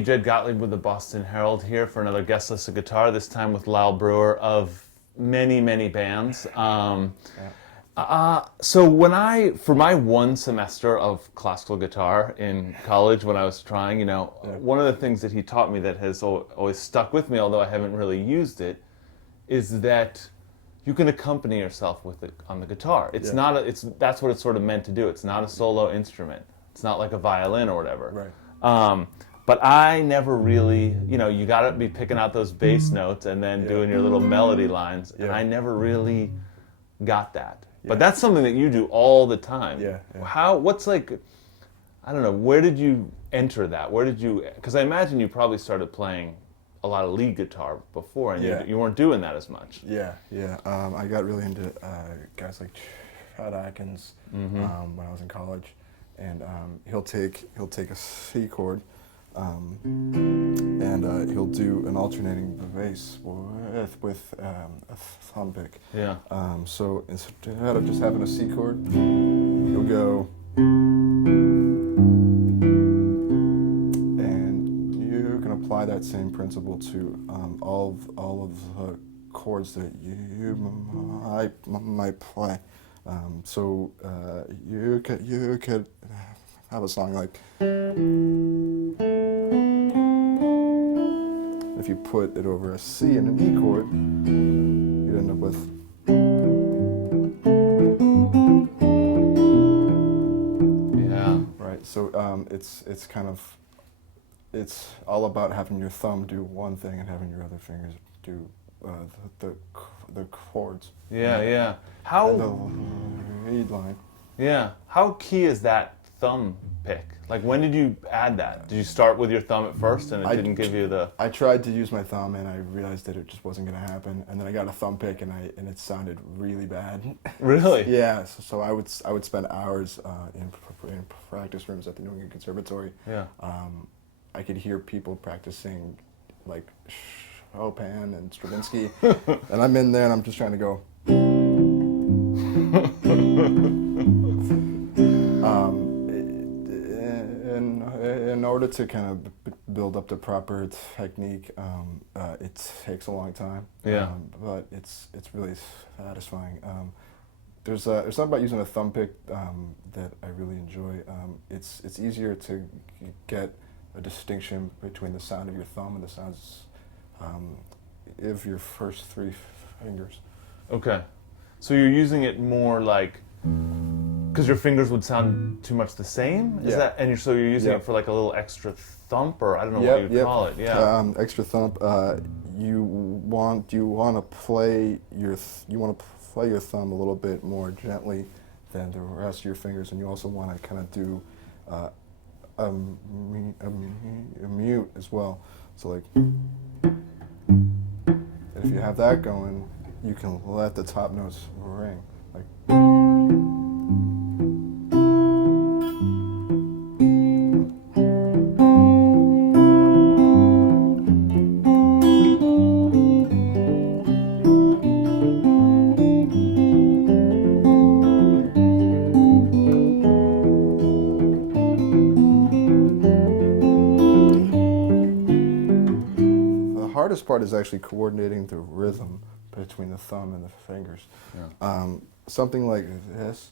Hey, Jed Gottlieb with the Boston Herald here for another Guestlisted guitar, this time with Lyle Brewer of many, many bands. So for my one semester of classical guitar in college when I was trying, one of the things that he taught me that has always stuck with me, although I haven't really used it, is that you can accompany yourself with it on the guitar. It's not that's what it's sort of meant to do. It's not a solo instrument. It's not like a violin or whatever. Right. But I never really, you got to be picking out those bass notes and then doing your little melody lines, and I never really got that. But that's something that you do all the time. Yeah. What's like, I don't know, where did you enter that? Because I imagine you probably started playing a lot of lead guitar before, and you weren't doing that as much. Yeah. I got really into guys like Chet Atkins when I was in college, and he'll take a C chord, and he'll do an alternating bass with a thumb pick. Yeah. So instead of just having a C chord, he'll go, and you can apply that same principle to all of the chords that you might play. So you could have a song like, if you put it over a C and an E chord, you'd end up with. Yeah. Right. So it's all about having your thumb do one thing and having your other fingers do the chords. Yeah. And the lead line. Yeah. How key is that thumb pick? Like, when did you add that? Did you start with your thumb at first and it didn't give you the... I tried to use my thumb and I realized that it just wasn't going to happen. And then I got a thumb pick and it sounded really bad. Really? Yeah. So I would spend hours in practice rooms at the New England Conservatory. Yeah. I could hear people practicing like Chopin and Stravinsky, and I'm in there and I'm just trying to go. In order to kind of build up the proper technique, it takes a long time. Yeah. But it's really satisfying. There's something about using a thumb pick that I really enjoy. It's easier to get a distinction between the sound of your thumb and the sounds of your first three fingers. Okay. So you're using it more like, because your fingers would sound too much the same? Is that, and so you're using it for like a little extra thump, or I don't know what you'd call it. Yeah. Extra thump. You want to play your thumb a little bit more gently than the rest of your fingers, and you also want to kind of do a mute as well. So like, if you have that going, you can let the top notes ring. Like. The hardest part is actually coordinating the rhythm between the thumb and the fingers. Yeah. Something like this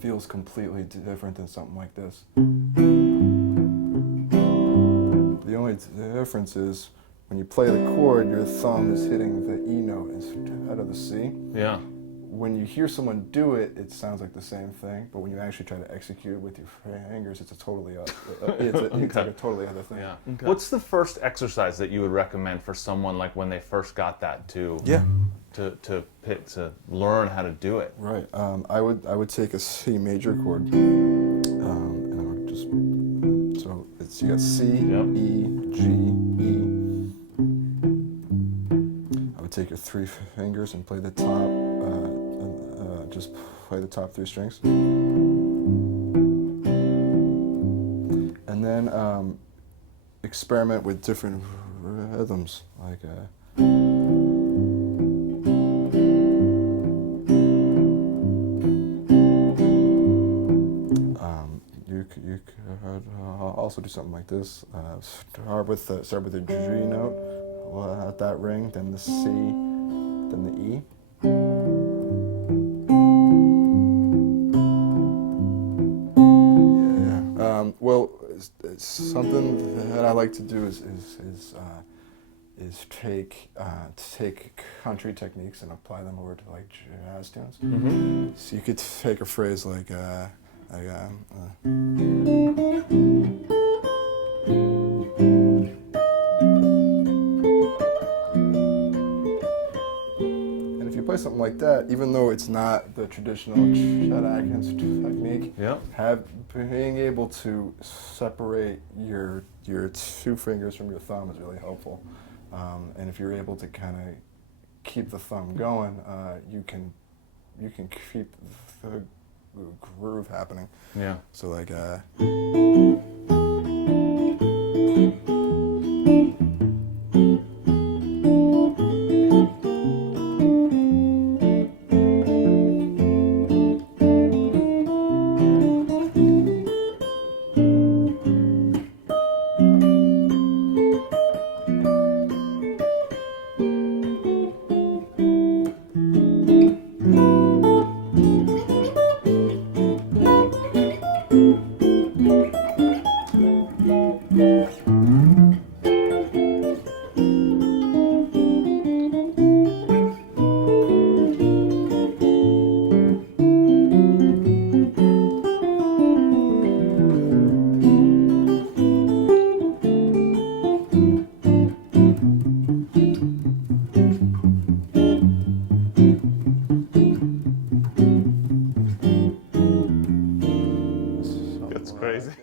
feels completely different than something like this. The only difference is when you play the chord, your thumb is hitting the E note instead of the C. Yeah. When you hear someone do it, it sounds like the same thing, but when you actually try to execute it with your fingers, it's a totally it's like a totally other thing. Yeah. Okay. What's the first exercise that you would recommend for someone like when they first got that to learn how to do it? Right. I would take a C major chord, and I would just you got C, E, G, E. I would take your three fingers and play the top. Just play the top three strings, and then experiment with different rhythms, like you could also do something like this. Start with a G note, let that ring, then the C, then the E. Well, it's something that I like to do is take country techniques and apply them over to like jazz tunes. Mm-hmm. So you could take a phrase like and if you play something like that, even though it's not the traditional Chet Atkins technique, Yep. Being able to separate your two fingers from your thumb is really helpful. And if you're able to kind of keep the thumb going, you can keep the groove happening. Yeah. So like.